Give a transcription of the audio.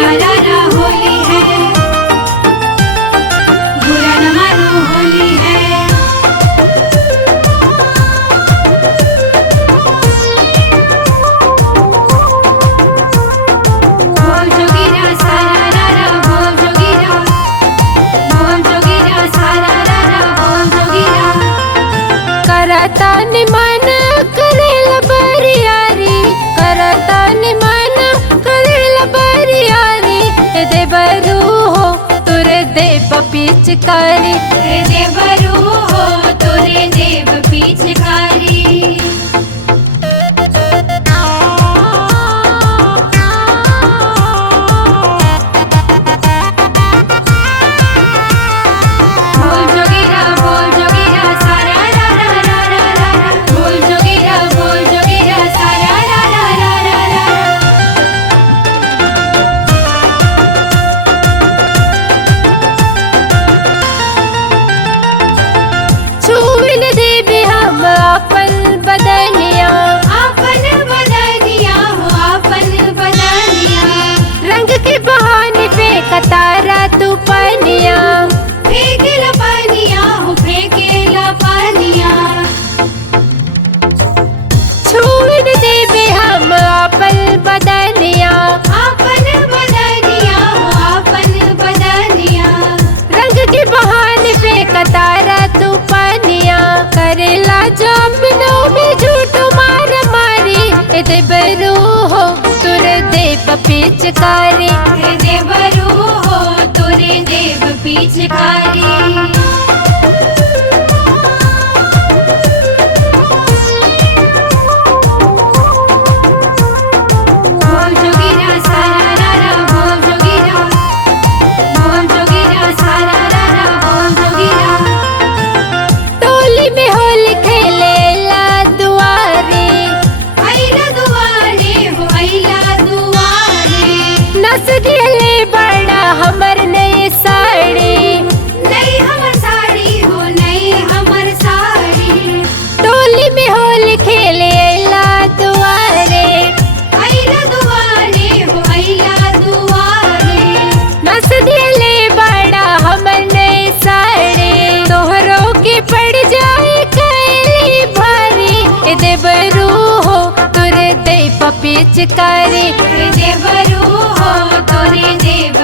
रा होली है, बुरा न मानो होली है। बोल जोगीरा सारा रा बोल जोगीरा, बोल जोगीरा सारा रा बोल जोगीरा। करता निमन करेल बरियारी, करता निमन करेल बरियारी। ए देवरू हो तुरे देव पिचकारी, हे देवरू हो तोरे देव पिचकारी। बोल जोगीरा सारा रा रा रा रा रा। बोल जोगीरा सारा रा रा रा रा रा। छुविन देवी हम अपन बदनिया, आपन बदनिया हो आपन बदनिया। रंग के बहाने पे कतारा तू पनिया। फेंकेला पानिया हो फेंकेला पानिया। छुविन देवी हम अपन बदनिया, आपन बदनिया हो आपन बदनिया। रंग के बहाने पे कतारा तू पनिया। करेला जामनों में झूठ मार मारी, ए देवरू हो तुरे देव पिचकारी। हे देवरू हो तोरे देव पिचकारी। बोल जोगीरा सारा रा बोल जोगीरा, बोल जोगीरा सारा रा बोल जोगीरा। टोली में होली खेले ला दुआरे, आइला दुआरे हो आइला दुआरे। नस दिले बड़ा हमर नई साड़ी। नई हमर साड़ी हो नई हमर साड़ी। टोली में होली खेले ला दुआरे, आइला दुआरे हो आइला दुआरे। नस दिले बड़ा हमर नई साड़ी। तोहरो के पड़ जाए कैली भारी, ए देवरू हो तुरे देव पिचकारी। हे देवरू हो तोरे देव